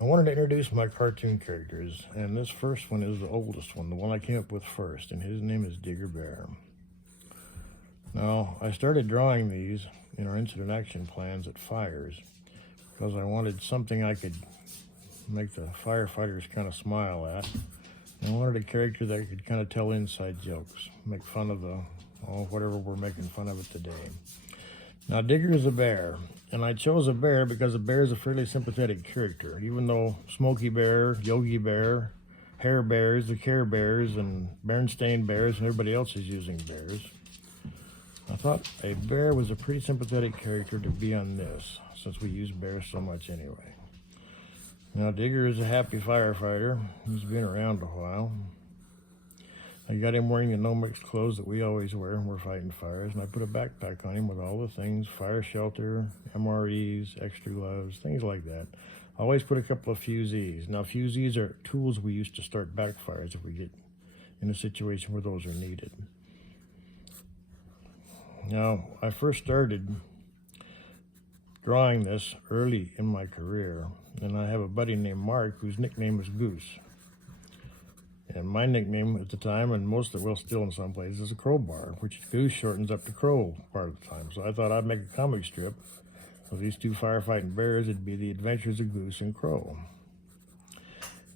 I wanted to introduce my cartoon characters, and this first one is the oldest one, the one I came up with first, and his name is Digger Bear. Now, I started drawing these in our incident action plans at fires because I wanted something I could make the firefighters kind of smile at. And I wanted a character that could kind of tell inside jokes, make fun of whatever we're making fun of it today. Now, Digger is a bear, and I chose a bear because a bear is a fairly sympathetic character. Even though Smokey Bear, Yogi Bear, Hair Bears, the Care Bears, and Berenstain Bears, and everybody else is using bears, I thought a bear was a pretty sympathetic character to be on this, since we use bears so much anyway. Now, Digger is a happy firefighter. He's been around a while. I got him wearing the no-mix clothes that we always wear when we're fighting fires, and I put a backpack on him with all the things, fire shelter, MREs, extra gloves, things like that. I always put a couple of fusees. Now, fusees are tools we use to start backfires if we get in a situation where those are needed. Now, I first started drawing this early in my career, and I have a buddy named Mark whose nickname is Goose. And my nickname at the time, and most of it will still in some places, is a crowbar, which Goose shortens up to crow part of the time. So I thought I'd make a comic strip of these two firefighting bears. It'd be the adventures of Goose and Crow.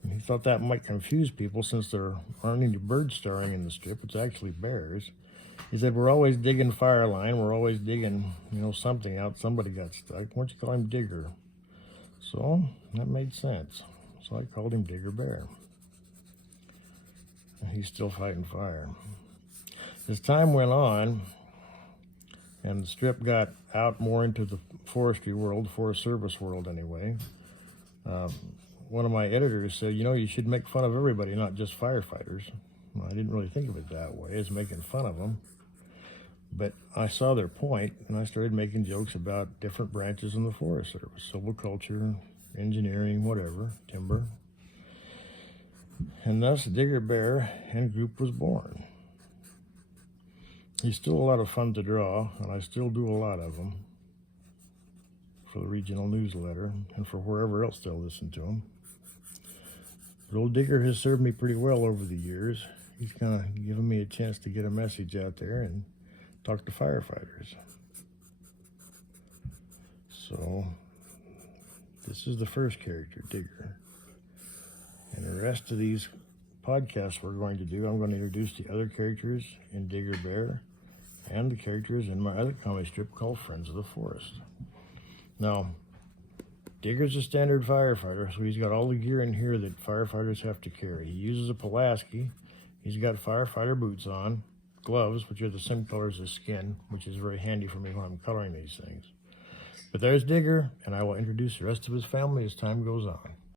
And he thought that might confuse people since there aren't any birds starring in the strip. It's actually bears. He said, we're always digging fire line. We're always digging, something out. Somebody got stuck. Why don't you call him Digger? So that made sense. So I called him Digger Bear. He's still fighting fire. As time went on, and the strip got out more into the forestry world, Forest Service world anyway, one of my editors said, you should make fun of everybody, not just firefighters. Well, I didn't really think of it that way, as making fun of them. But I saw their point, and I started making jokes about different branches in the Forest Service, silviculture, engineering, whatever, timber. And thus Digger Bear and group was born. He's still a lot of fun to draw, and I still do a lot of them for the regional newsletter and for wherever else they'll listen to him. But old Digger has served me pretty well over the years. He's kind of given me a chance to get a message out there and talk to firefighters. So this is the first character, Digger. And the rest of these podcasts we're going to do, I'm going to introduce the other characters in Digger Bear and the characters in my other comic strip called Friends of the Forest. Now, Digger's a standard firefighter, so he's got all the gear in here that firefighters have to carry. He uses a Pulaski. He's got firefighter boots on, gloves, which are the same color as his skin, which is very handy for me when I'm coloring these things. But there's Digger, and I will introduce the rest of his family as time goes on.